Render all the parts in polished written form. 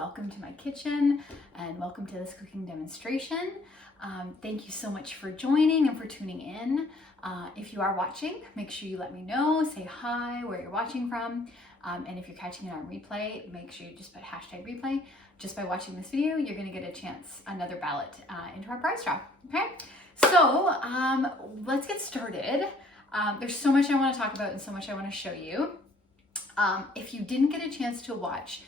welcome to my kitchen and welcome to this cooking demonstration. Thank you so much for joining and for tuning in. If you are watching, make sure you let me know, say hi, where you're watching from. And if you're catching it on replay, make sure you just put #replay. Just by watching this video, you're gonna get a chance, another ballot into our prize draw, okay? So let's get started. There's so much I wanna talk about and so much I wanna show you. If you didn't get a chance to watch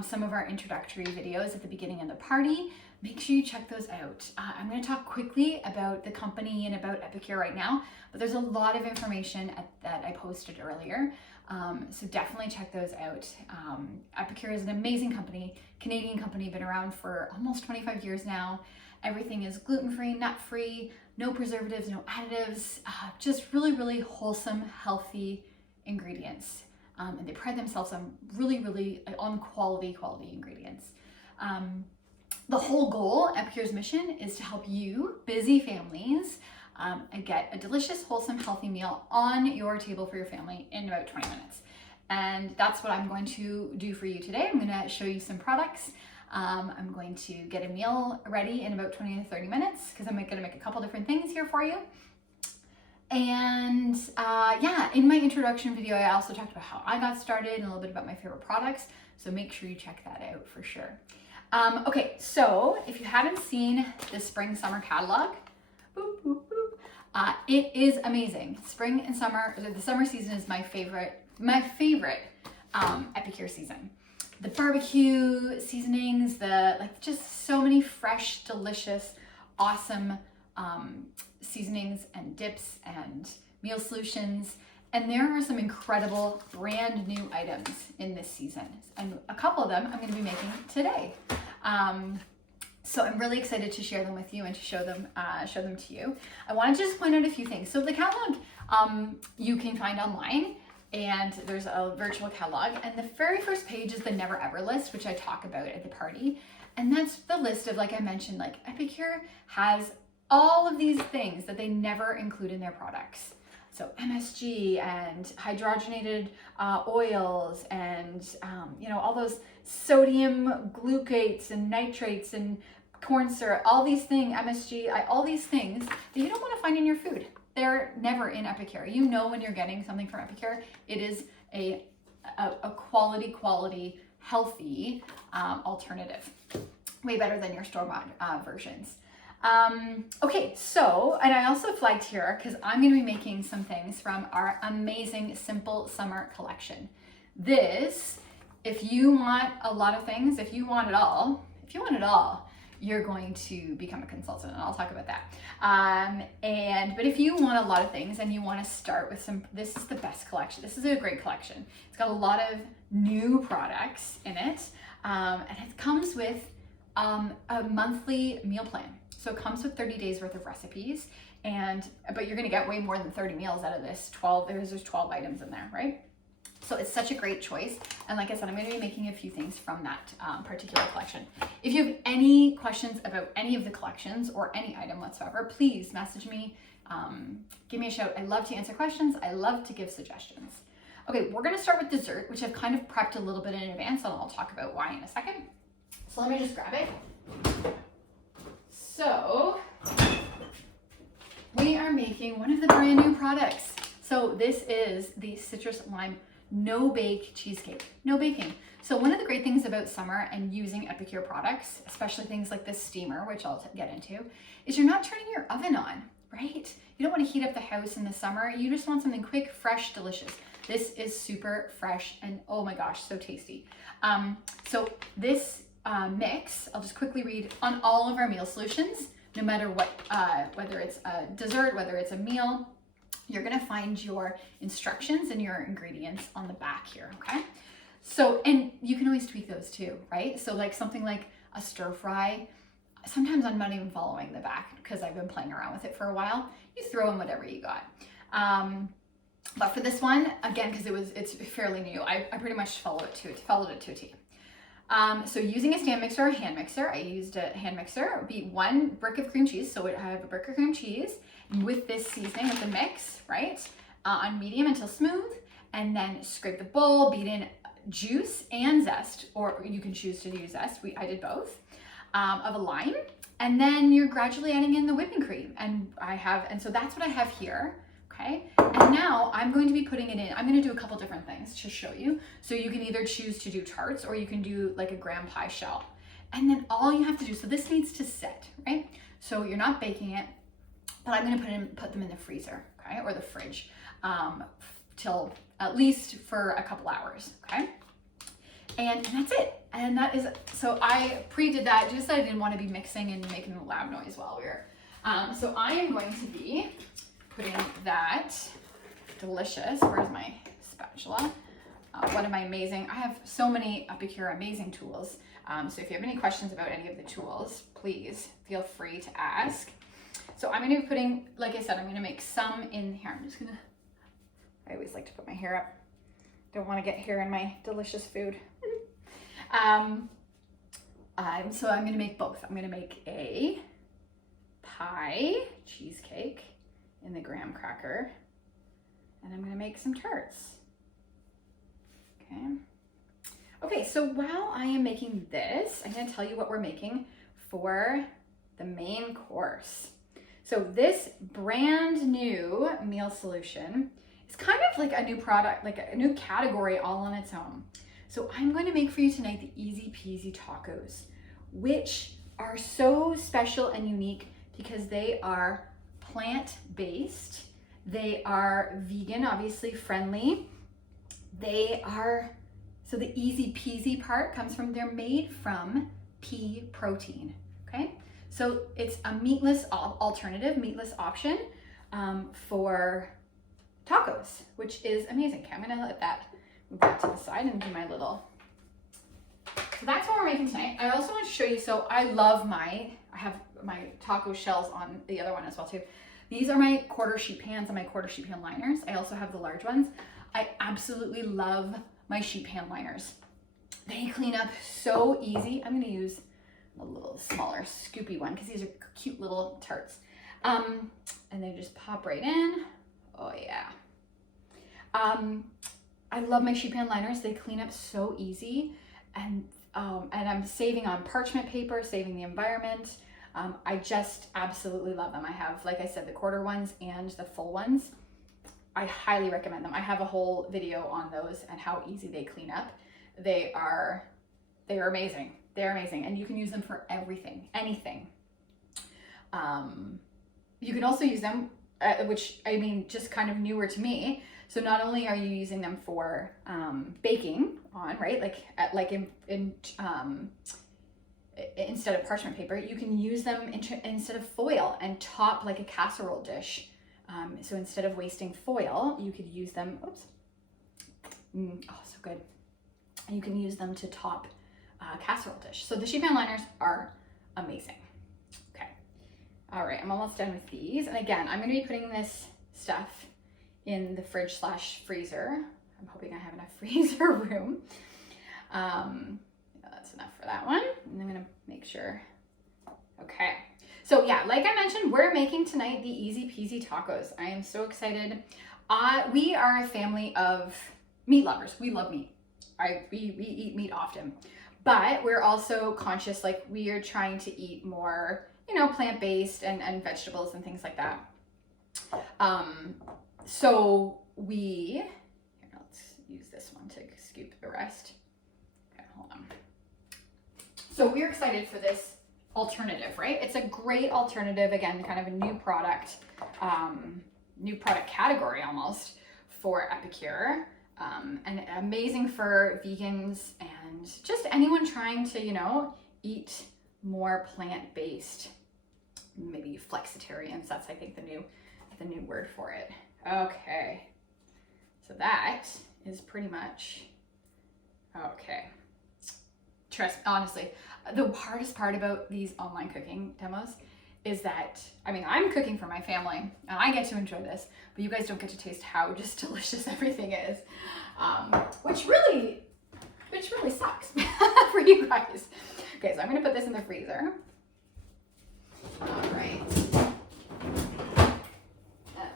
some of our introductory videos at the beginning of the party, make sure you check those out. I'm going to talk quickly about the company and about Epicure right now, but there's a lot of information that I posted earlier, so definitely check those out. Epicure is an amazing company, Canadian company, been around for almost 25 years now. Everything is gluten-free, nut-free, no preservatives, no additives, just really wholesome, healthy ingredients. And they pride themselves on really on quality ingredients. The whole goal, Epicure's mission, is to help you, busy families, get a delicious, wholesome, healthy meal on your table for your family in about 20 minutes. And that's what I'm going to do for you today. I'm going to show you some products. I'm going to get a meal ready in about 20 to 30 minutes because I'm going to make a couple different things here for you. And yeah, in my introduction video, I also talked about how I got started and a little bit about my favorite products. So make sure you check that out for sure. Okay, so if you haven't seen the spring summer catalog, it is amazing. Spring and summer, the summer season is my favorite Epicure season. The barbecue seasonings, just so many fresh, delicious, awesome seasonings and dips and meal solutions. And there are some incredible brand new items in this season. And a couple of them I'm going to be making today. So I'm really excited to share them with you and to show them to you. I want to just point out a few things. So the catalog you can find online, and there's a virtual catalog. And the very first page is the never ever list, which I talk about at the party. And that's the list of, like I mentioned, like Epicure has all of these things that they never include in their products. So MSG and hydrogenated oils and, all those sodium glucates and nitrates and corn syrup, all these things, MSG, all these things that you don't want to find in your food. They're never in Epicure. You know when you're getting something from Epicure, it is a quality, healthy alternative. Way better than your store-bought versions. Okay, so, and I also flagged here because I'm going to be making some things from our amazing Simple Summer collection. This, if you want a lot of things, if you want it all, you're going to become a consultant, and I'll talk about that. But if you want a lot of things and you want to start with this is the best collection. This is a great collection. It's got a lot of new products in it, and it comes with a monthly meal plan. So it comes with 30 days worth of recipes, but you're gonna get way more than 30 meals out of this. There's 12 items in there, right? So it's such a great choice. And like I said, I'm gonna be making a few things from that particular collection. If you have any questions about any of the collections or any item whatsoever, please message me, give me a shout. I love to answer questions. I love to give suggestions. Okay, we're gonna start with dessert, which I've kind of prepped a little bit in advance, and I'll talk about why in a second. So let me just grab it. So we are making one of the brand new products. So this is the citrus lime no bake cheesecake, no baking. So one of the great things about summer and using Epicure products, especially things like this steamer, which I'll get into, is you're not turning your oven on, right? You don't want to heat up the house in the summer. You just want something quick, fresh, delicious. This is super fresh and oh my gosh, so tasty. So this mix, I'll just quickly read on all of our meal solutions, no matter what, whether it's a dessert, whether it's a meal, you're gonna find your instructions and your ingredients on the back here, okay? So, and you can always tweak those too, right? So like something like a stir fry, sometimes I'm not even following the back because I've been playing around with it for a while. You throw in whatever you got. But for this one, again, because it's fairly new, I pretty much followed it to a T. So using a stand mixer or a hand mixer, I used a hand mixer. It would be 1 brick of cream cheese. So I have a brick of cream cheese with this seasoning of the mix, right? On medium until smooth, and then scrape the bowl, beat in juice and zest, or you can choose to use zest. I did both, of a lime. And then you're gradually adding in the whipping cream. And so that's what I have here. Okay. And now I'm going to be putting it in. I'm going to do a couple different things to show you. So you can either choose to do tarts, or you can do like a graham pie shell. And then all you have to do, so this needs to sit, right? So you're not baking it, but I'm going to put them in the freezer, okay, or the fridge, till at least for a couple hours, okay? And that's it. And that is, so I pre-did that just so I didn't want to be mixing and making a loud noise while we were, so I am going to be putting that delicious, where's my spatula? One of my amazing, I have so many Epicure amazing tools. So if you have any questions about any of the tools, please feel free to ask. So I'm going to be putting, like I said, I'm going to make some in here. I'm just going to, I always like to put my hair up. Don't want to get hair in my delicious food. So I'm going to make both. I'm going to make a pie cheesecake in the graham cracker, and I'm going to make some tarts. Okay. Okay, so while I am making this, I'm going to tell you what we're making for the main course. So this brand new meal solution is kind of like a new product, like a new category all on its own. So I'm going to make for you tonight the Easy Peasy Tacos, which are so special and unique because they are plant-based. They are vegan, obviously friendly. They are, so the easy peasy part comes from, they're made from pea protein, okay? So it's a meatless alternative, meatless option for tacos, which is amazing. Okay, I'm gonna let that move that to the side and do my little, so that's what we're making tonight. I also want to show you, so I have my taco shells on the other one as well too. These are my quarter sheet pans and my quarter sheet pan liners. I also have the large ones. I absolutely love my sheet pan liners. They clean up so easy. I'm gonna use a little smaller scoopy one because these are cute little tarts. And they just pop right in. Oh yeah. I love my sheet pan liners. They clean up so easy, and I'm saving on parchment paper, saving the environment. I just absolutely love them. I have, like I said, the quarter ones and the full ones. I highly recommend them. I have a whole video on those and how easy they clean up. They are amazing. They're amazing, and you can use them for everything, anything. You can also use them, which I mean, just kind of newer to me. So not only are you using them for baking on, right? Like instead of parchment paper, you can use them instead of foil and top like a casserole dish. So instead of wasting foil, you could use them, oops. Oh, so good. And you can use them to top a casserole dish. So the sheet pan liners are amazing. Okay. All right, I'm almost done with these. And again, I'm gonna be putting this stuff in the fridge / freezer. I'm hoping I have enough freezer room. That's enough for that one. And I'm gonna make sure. Okay. So yeah, like I mentioned, we're making tonight the Easy Peasy Tacos. I am so excited. We are a family of meat lovers. We love meat. We eat meat often, but we're also conscious, like we are trying to eat more, plant-based and vegetables and things like that. So here, let's use this one to scoop the rest. Okay, hold on. So we're excited for this alternative, right? It's a great alternative, again, kind of a new product category almost for Epicure, and amazing for vegans and just anyone trying to, eat more plant-based, maybe flexitarians. That's, I think, the new word for it. Okay, so that is pretty much okay. Honestly, the hardest part about these online cooking demos is that, I'm cooking for my family and I get to enjoy this, but you guys don't get to taste how just delicious everything is, which really sucks for you guys. Okay, so I'm gonna put this in the freezer. All right.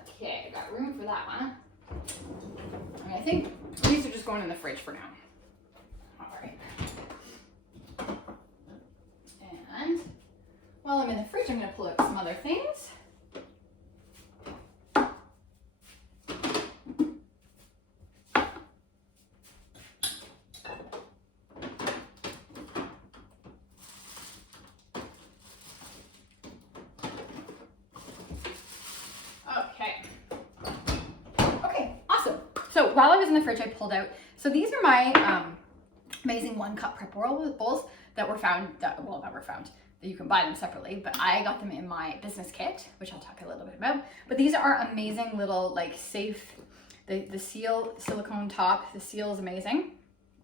Okay, I got room for that one. I think these are just going in the fridge for now. while I'm in the fridge, I'm gonna pull out some other things. Okay, awesome. So while I was in the fridge, I pulled out, so these are my amazing 1 cup prep bowls that were found, that you can buy them separately, but I got them in my business kit, which I'll talk a little bit about. But these are amazing little, like, safe, the seal, silicone top, the seal is amazing.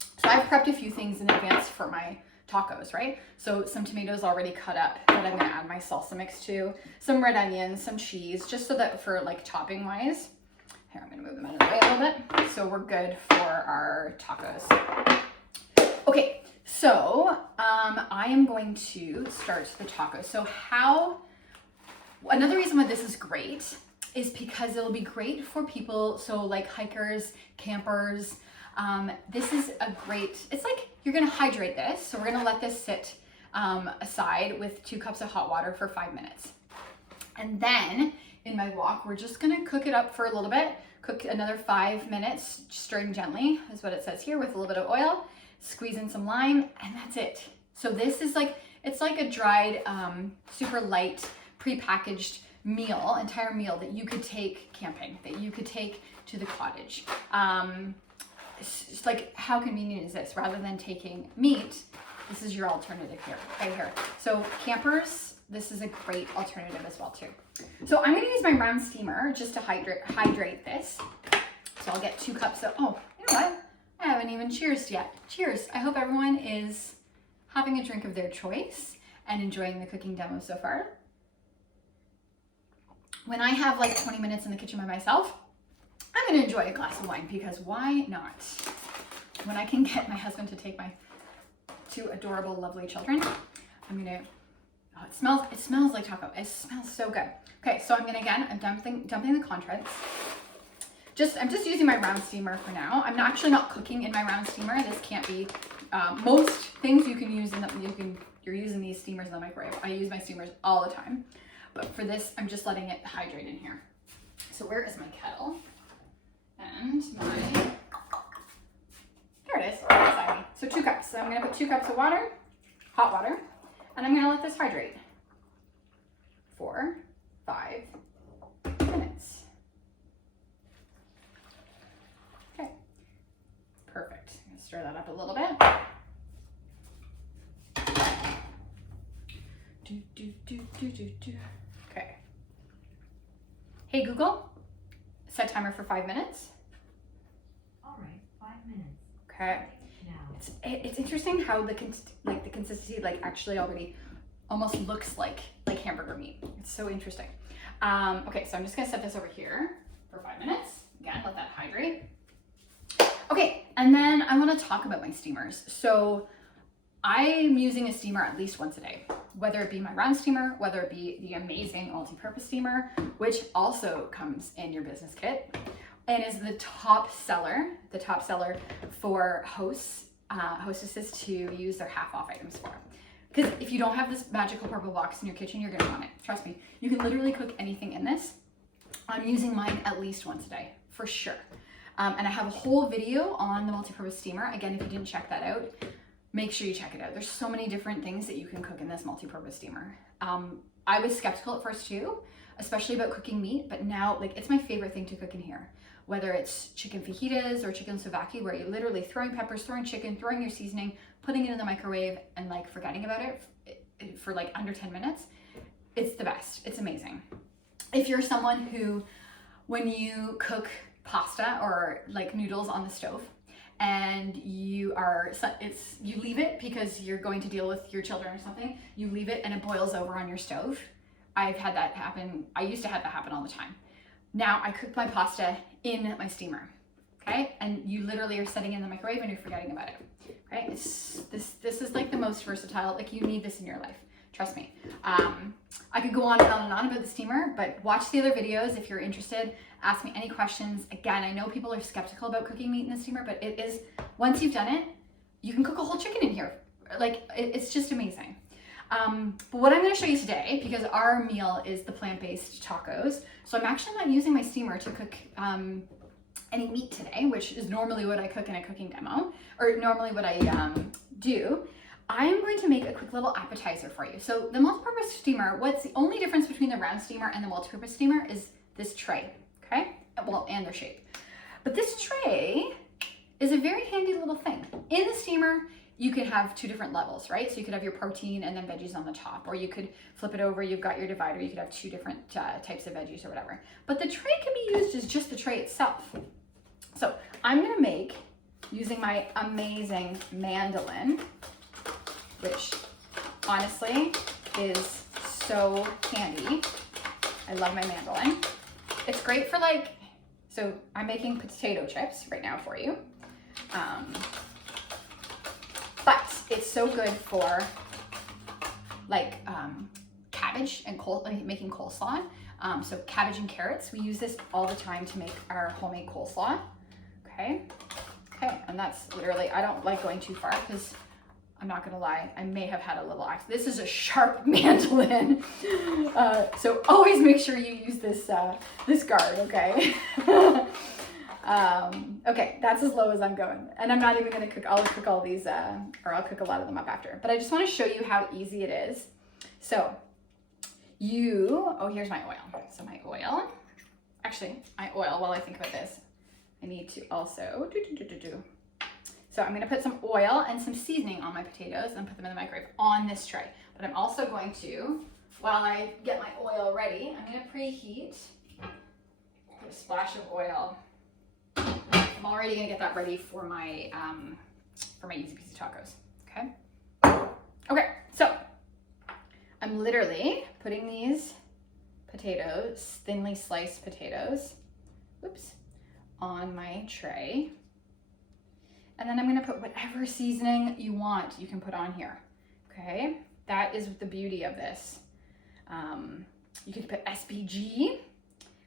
So I've prepped a few things in advance for my tacos, right? So some tomatoes already cut up that I'm gonna add my salsa mix to, some red onions, some cheese, just so that for like topping wise. Here, I'm gonna move them out of the way a little bit. So we're good for our tacos. Okay, so I am going to start the tacos. So another reason why this is great is because it'll be great for people, so like hikers, campers. This is a great, it's like you're gonna hydrate this. So we're gonna let this sit aside with 2 cups of hot water for 5 minutes. And then in my wok, we're just gonna cook it up for a little bit, cook another 5 minutes, stirring gently, is what it says here, with a little bit of oil, squeeze in some lime, and that's it. So this is like, it's like a dried, super light, prepackaged meal, entire meal that you could take camping, that you could take to the cottage. It's like, how convenient is this? Rather than taking meat, this is your alternative here, right here. So campers, this is a great alternative as well too. So I'm gonna use my round steamer just to hydrate this. So I'll get 2 cups of, oh, you know what? I haven't even cheersed yet. Cheers. I hope everyone is having a drink of their choice and enjoying the cooking demo so far. When I have like 20 minutes in the kitchen by myself, I'm gonna enjoy a glass of wine, because why not? When I can get my husband to take my 2 adorable, lovely children, I'm gonna, oh, it smells like taco. It smells so good. Okay, so I'm dumping the contents. I'm just using my round steamer for now. I'm actually not cooking in my round steamer. This can't be, most things you can use you're using these steamers in the microwave. I use my steamers all the time. But for this, I'm just letting it hydrate in here. So where is my kettle? And there it is, beside me. So 2 cups. So I'm gonna put 2 cups of water, hot water, and I'm gonna let this hydrate for 5 minutes. Okay, perfect. I'm gonna stir that up a little bit. Okay. Hey Google, set timer for 5 minutes. All right, 5 minutes. Okay. It's interesting how the consistency actually already almost looks like hamburger meat. It's so interesting. Okay, so I'm just gonna set this over here for 5 minutes. Again, let that hydrate. Okay, and then I want to talk about my steamers. So I'm using a steamer at least once a day, whether it be my round steamer, whether it be the amazing multi-purpose steamer, which also comes in your business kit and is the top seller for hostesses to use their half off items for. Because if you don't have this magical purple box in your kitchen, you're gonna want it. Trust me, you can literally cook anything in this. I'm using mine at least once a day, for sure. And I have a whole video on the multi-purpose steamer. Again, if you didn't check that out, make sure you check it out. There's so many different things that you can cook in this multi-purpose steamer. I was skeptical at first too, especially about cooking meat, but now it's my favorite thing to cook in here. Whether it's chicken fajitas or chicken souvlaki, where you're literally throwing peppers, throwing chicken, throwing your seasoning, putting it in the microwave and forgetting about it for under 10 minutes. It's the best. It's amazing. If you're someone who, when you cook pasta or noodles on the stove, and you leave it because you're going to deal with your children or something, you leave it and it boils over on your stove. I've had that happen. I used to have that happen all the time. Now I cook my pasta in my steamer, okay? And you literally are setting it in the microwave and you're forgetting about it, okay? This is the most versatile. You need this in your life. Trust me. I could go on and on and on about the steamer, but watch the other videos if you're interested. Ask me any questions. Again, I know people are skeptical about cooking meat in the steamer, but it is, once you've done it, you can cook a whole chicken in here. It's just amazing. But what I'm gonna show you today, because our meal is the plant-based tacos, so I'm actually not using my steamer to cook any meat today, which is normally what I cook in a cooking demo, or normally what I do. I am going to make a quick little appetizer for you. So the multi-purpose steamer, what's the only difference between the round steamer and the multi-purpose steamer is this tray, okay? Well, and their shape. But this tray is a very handy little thing. In the steamer, you could have two different levels, right? So you could have your protein and then veggies on the top, or you could flip it over, you've got your divider, you could have two different types of veggies or whatever. But the tray can be used as just the tray itself. So I'm gonna make, using my amazing mandolin, which honestly is so handy. I love my mandolin. It's great for like, so I'm making potato chips right now for you. But it's so good for like cabbage and making coleslaw. So cabbage and carrots, we use this all the time to make our homemade coleslaw. Okay, and that's literally, I don't like going too far because I'm not gonna lie, I may have had a little accident. This is a sharp mandolin. So always make sure you use this guard, okay? Okay, that's as low as I'm going. And I'm not even gonna cook, I'll cook all these, or I'll cook a lot of them up after. But I just wanna show you how easy it is. So here's my oil. So my oil, actually my oil, while I think about this, I need to also, So I'm gonna put some oil and some seasoning on my potatoes and put them in the microwave on this tray. But I'm also going to, while I get my oil ready, I'm gonna preheat, put a splash of oil. I'm already gonna get that ready for my easy peasy tacos, okay? Okay, so I'm literally putting these potatoes, thinly sliced potatoes, on my tray. And then I'm gonna put whatever seasoning you want, you can put on here, okay? That is the beauty of this. You could put SPG,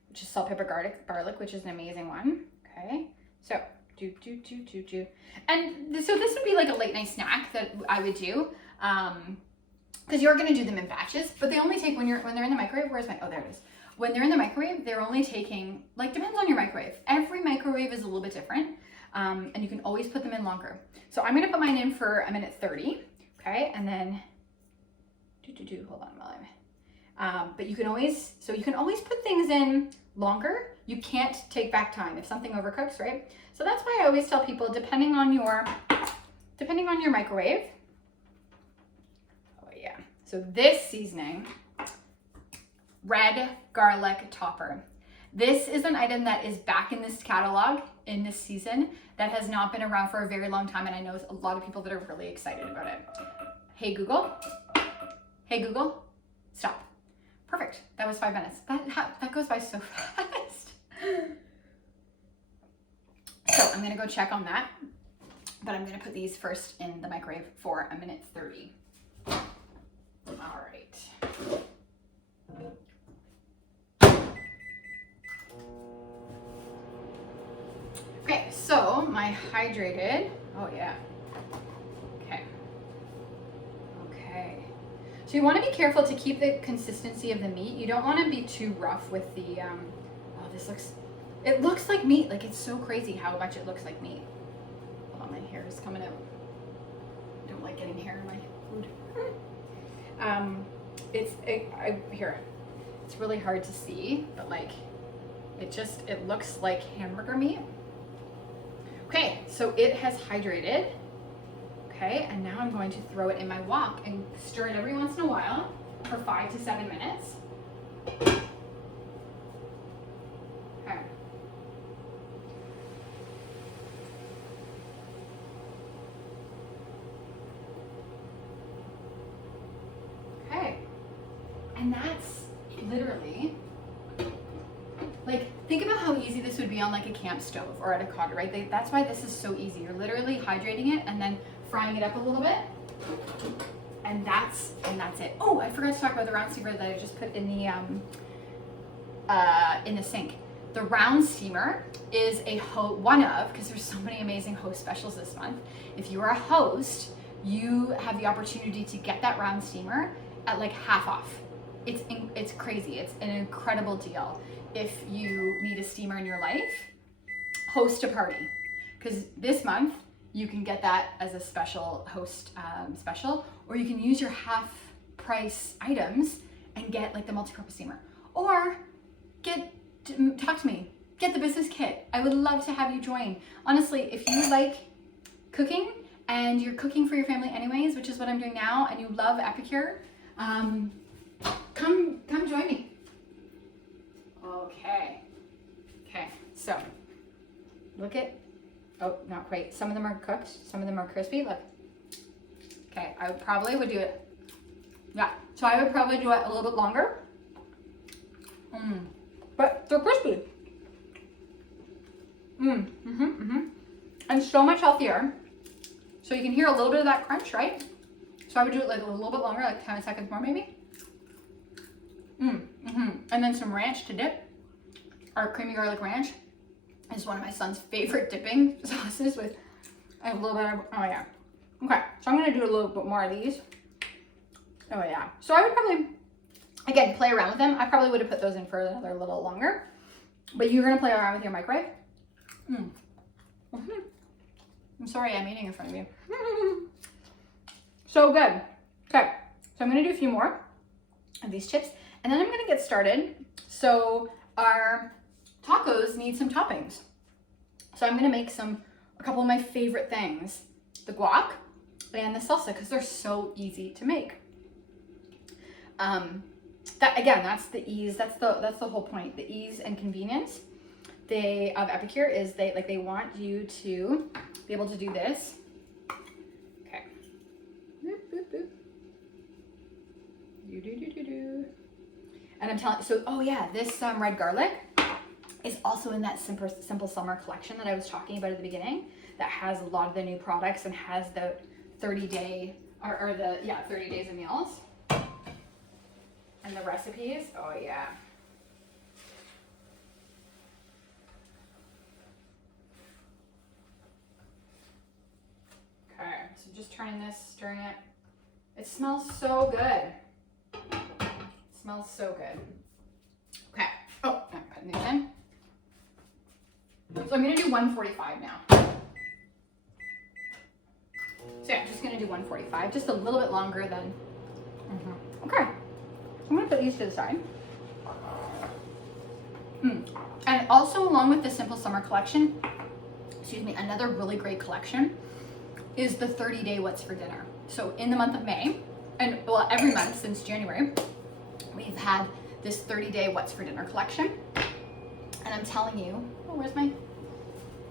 which is salt, pepper, garlic, which is an amazing one, okay? So, And so this would be like a late night snack that I would do, because you're gonna do them in batches, but they only take, when they're in the microwave, oh, there it is. When they're in the microwave, they're only taking, like, depends on your microwave. Every microwave is a little bit different. And you can always put them in longer. So I'm gonna put mine in for 1:30, okay? And then, hold on while but you can always put things in longer. You can't take back time if something overcooks, right? So that's why I always tell people, depending on your microwave. Oh yeah. So this seasoning, red garlic topper. This is an item that is back in this catalog in this season that has not been around for a very long time, and I know a lot of people that are really excited about it. Hey Google, stop. Perfect, that was 5 minutes. That goes by so fast. So I'm gonna go check on that, but I'm gonna put these first in the microwave for 1:30. All right. Okay, so my hydrated, oh yeah, okay. So you wanna be careful to keep the consistency of the meat. You don't wanna be too rough with the, it looks like meat. Like, it's so crazy how much it looks like meat. Hold on, my hair is coming out. I don't like getting hair in my food. It's really hard to see, but like, it looks like hamburger meat. Okay, so it has hydrated. Okay, and now I'm going to throw it in my wok and stir it every once in a while for 5 to 7 minutes. Okay. Okay, and that's literally, like, think about how easy this would be on like a camp stove or at a cottage, right? That's why this is so easy. You're literally hydrating it and then frying it up a little bit, and that's it. Oh, I forgot to talk about the round steamer that I just put in the sink. The round steamer is because there's so many amazing host specials this month. If you are a host, you have the opportunity to get that round steamer at like half off. It's crazy. It's an incredible deal. If you need a steamer in your life, host a party, because this month you can get that as a special host special, or you can use your half price items and get like the multi-purpose steamer, or talk to me, get the business kit. I would love to have you join. Honestly, if you like cooking and you're cooking for your family anyways, which is what I'm doing now, and you love Epicure, come join me. Okay, so look at, oh, not quite. Some of them are cooked, some of them are crispy, look. Okay, I probably would do it, yeah, so I would probably do it a little bit longer. But they're crispy. And so much healthier. So you can hear a little bit of that crunch, right? So I would do it like a little bit longer, like 10 seconds more maybe. And then some ranch to dip. Our creamy garlic ranch is one of my son's favorite dipping sauces with a little bit of, oh yeah. Okay, so I'm gonna do a little bit more of these. Oh yeah. So I would probably, again, play around with them. I probably would have put those in for another little longer, but you're gonna play around with your microwave. I'm sorry, I'm eating in front of you. So good. Okay, so I'm gonna do a few more of these chips, and then I'm gonna get started. So our tacos need some toppings. So I'm gonna make a couple of my favorite things, the guac and the salsa, because they're so easy to make. That's the ease. That's the whole point. The ease and convenience of Epicure is they want you to be able to do this. Okay. Boop, boop, boop. And I'm telling, so, oh yeah, this red garlic is also in that simple summer collection that I was talking about at the beginning, that has a lot of the new products and has the 30-day, or the 30 days of meals. And the recipes, oh yeah. Okay, so just turning this, stirring it. It smells so good. It smells so good. Okay, oh, I'm putting these in. So I'm gonna do 145 now. So yeah, I'm just gonna do 145, just a little bit longer than, okay. I'm gonna put these to the side. And also, along with the Simple Summer collection, another really great collection is the 30-day What's for Dinner. So in the month of May, and well, every month since January, we've had this 30-day What's for Dinner collection. And I'm telling you, oh, where's my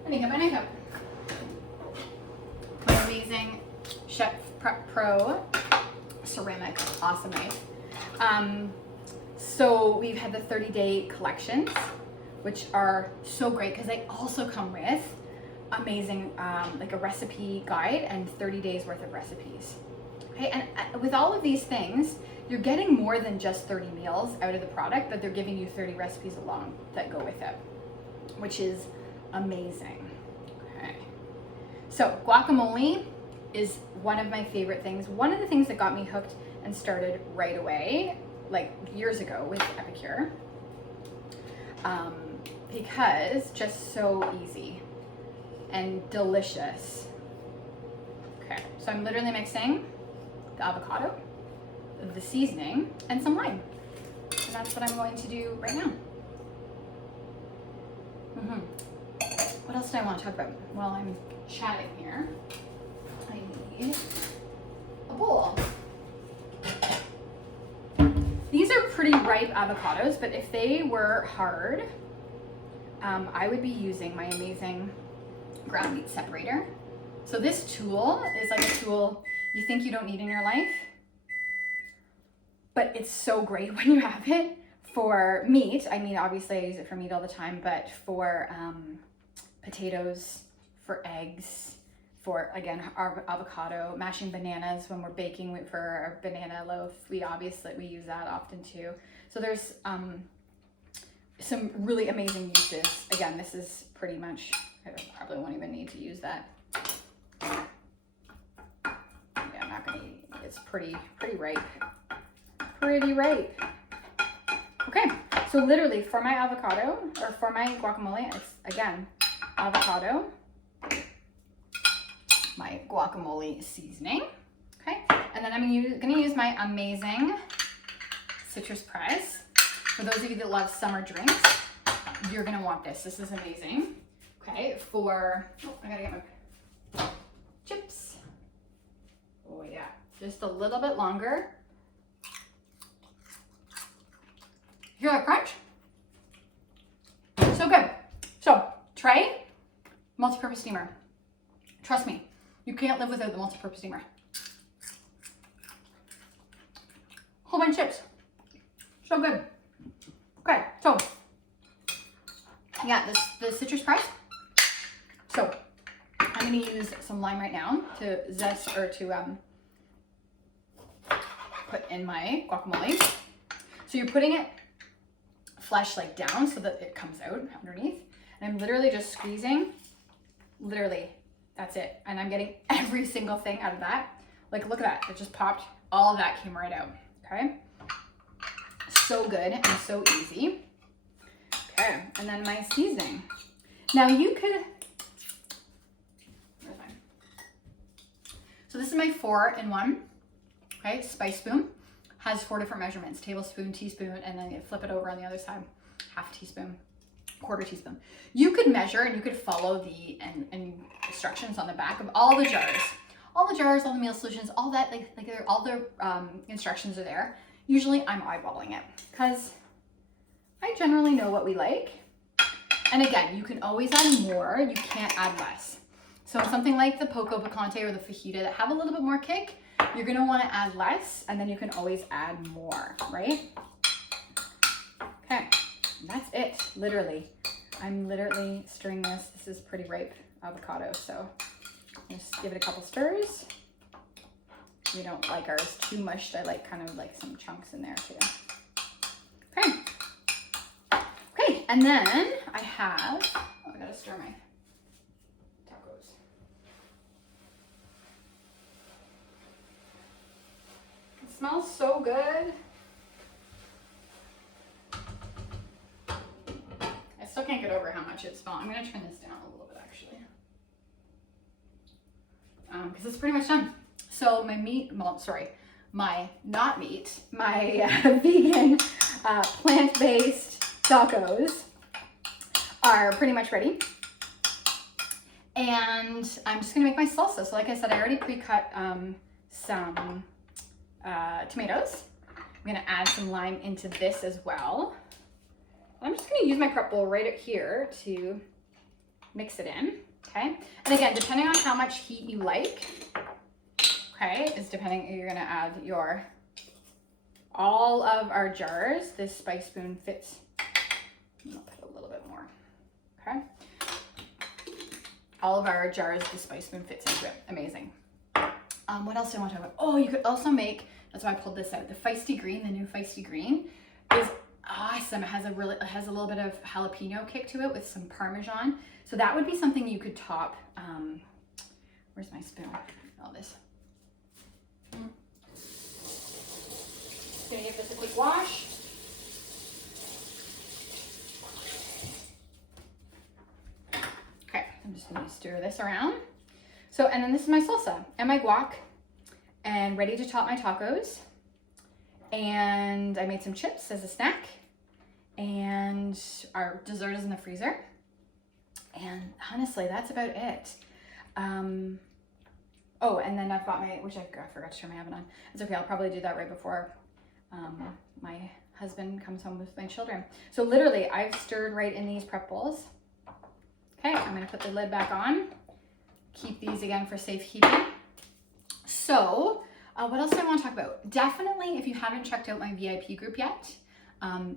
makeup? My amazing Chef Pro ceramic awesome knife. So we've had the 30-day collections, which are so great because they also come with amazing, like a recipe guide and 30 days worth of recipes. Okay, and with all of these things, you're getting more than just 30 meals out of the product, but they're giving you 30 recipes alone that go with it, which is amazing. Okay, so guacamole is one of my favorite things. One of the things that got me hooked and started right away, like years ago with Epicure, because just so easy and delicious. Okay, so I'm literally mixing the avocado, the seasoning, and some lime. And that's what I'm going to do right now. What else do I want to talk about while I'm chatting here? I need a bowl. These are pretty ripe avocados, but if they were hard, I would be using my amazing ground meat separator. So this tool is like a tool you think you don't need in your life, but it's so great when you have it for meat. I mean, obviously I use it for meat all the time, but for potatoes, for eggs, for, again, our avocado, mashing bananas when we're baking for our banana loaf. We use that often too. So there's some really amazing uses. Again, this is pretty much, I probably won't even need to use that. It's pretty ripe. Pretty ripe. Okay, so literally for my avocado, or for my guacamole, it's again, avocado, my guacamole seasoning, okay? And then I'm gonna use my amazing citrus press. For those of you that love summer drinks, you're gonna want this. This is amazing. Okay, I gotta get my chips. Oh yeah, just a little bit longer. Hear that crunch? So good. So tray, multi-purpose steamer. Trust me, you can't live without the multi-purpose steamer. Whole bunch of chips. So good. Okay, so yeah, the citrus press. So I'm gonna use some lime right now to zest or to put in my guacamole. So you're putting it flesh like down so that it comes out underneath. And I'm literally just squeezing, literally, that's it. And I'm getting every single thing out of that. Like, look at that, it just popped. All of that came right out, okay? So good and so easy. Okay, and then my seasoning. Now you could, where's mine? So this is my 4-in-1, okay, spice spoon. Has 4 different measurements, tablespoon, teaspoon, and then you flip it over on the other side, half teaspoon, quarter teaspoon. You could measure and you could follow the instructions on the back of all the jars. All the meal solutions, all that, all the instructions are there. Usually I'm eyeballing it because I generally know what we like. And again, you can always add more, you can't add less. So something like the poco picante or the fajita that have a little bit more kick, you're gonna wanna add less, and then you can always add more, right? Okay, that's it, literally. I'm literally stirring this. This is pretty ripe avocado, so just give it a couple stirs. We don't like ours too mushed. I like kind of like some chunks in there too. Okay. Okay, and then I have, oh, I gotta stir my tacos. It smells so good. I still can't get over how much it smells. I'm gonna turn this down a little bit actually. Because it's pretty much done. So my meat, well, sorry, my not meat, my vegan plant-based tacos are pretty much ready. And I'm just gonna make my salsa. So like I said, I already pre-cut some tomatoes. I'm gonna add some lime into this as well. I'm just gonna use my prep bowl right here to mix it in, okay? And again, depending on how much heat you like, okay, is depending, you're gonna add all of our jars. This spice spoon fits, I'll put a little bit more, okay? All of our jars, the spice spoon fits into it, amazing. What else do I want to talk about? Oh, you could also make, that's why I pulled this out, the feisty green, the new feisty green is awesome. It has a little bit of jalapeno kick to it with some Parmesan. So that would be something you could top, where's my spoon? All this. Gonna give this a quick wash. Okay, I'm just gonna stir this around. So, and then this is my salsa and my guac and ready to top my tacos. And I made some chips as a snack and our dessert is in the freezer. And honestly, that's about it. Oh, and then I've got my, which I forgot to turn my oven on. It's okay, I'll probably do that right before my husband comes home with my children. So literally, I've stirred right in these prep bowls. Okay, I'm gonna put the lid back on. Keep these again for safekeeping. So, what else do I want to talk about? Definitely, if you haven't checked out my VIP group yet,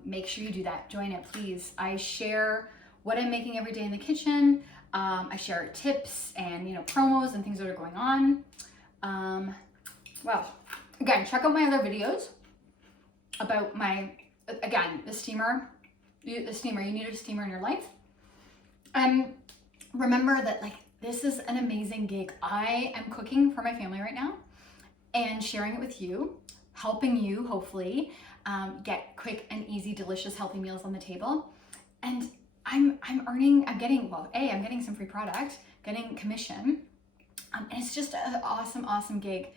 make sure you do that. Join it, please. I share what I'm making every day in the kitchen. I share tips and promos and things that are going on. Well, again, check out my other videos about the steamer. You need a steamer in your life. And remember that this is an amazing gig. I am cooking for my family right now. and sharing it with you, helping you hopefully get quick and easy, delicious, healthy meals on the table. And I'm getting some free product, getting commission. And it's just an awesome gig.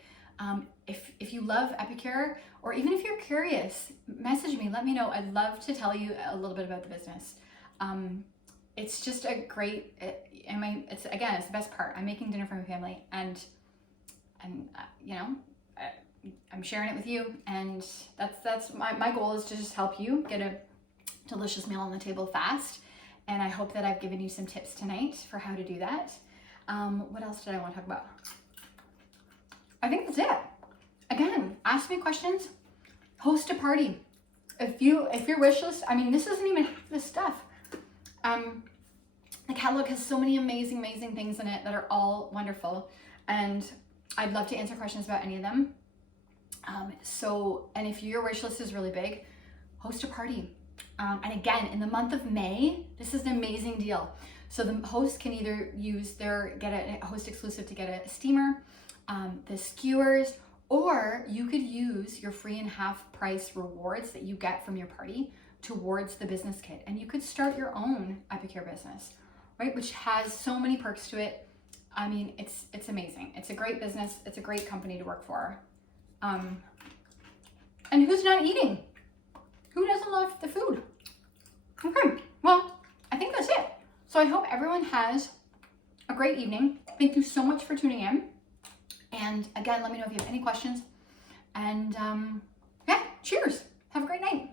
If you love Epicure, or even if you're curious, message me, let me know. I'd love to tell you a little bit about the business. It's just a great, it's the best part. I'm making dinner for my family, and you know, I'm sharing it with you, and that's my goal is to just help you get a delicious meal on the table fast. And I hope that I've given you some tips tonight for how to do that. What else did I want to talk about? I think that's it. Again, ask me questions, host a party. If your wish list, I mean, this isn't even half the stuff. The catalog has so many amazing things in it that are all wonderful, and I'd love to answer questions about any of them. And if your wish list is really big, host a party. And again, in the month of May, this is an amazing deal. So the host can either get a host exclusive to get a steamer, the skewers, or you could use your free and half price rewards that you get from your party towards the business kit. And you could start your own Epicure business, right? Which has so many perks to it. I mean, it's amazing. It's a great business. It's a great company to work for. And who's not eating? Who doesn't love the food? Okay, well, I think that's it. So I hope everyone has a great evening. Thank you so much for tuning in. And again, let me know if you have any questions. And yeah, cheers. Have a great night.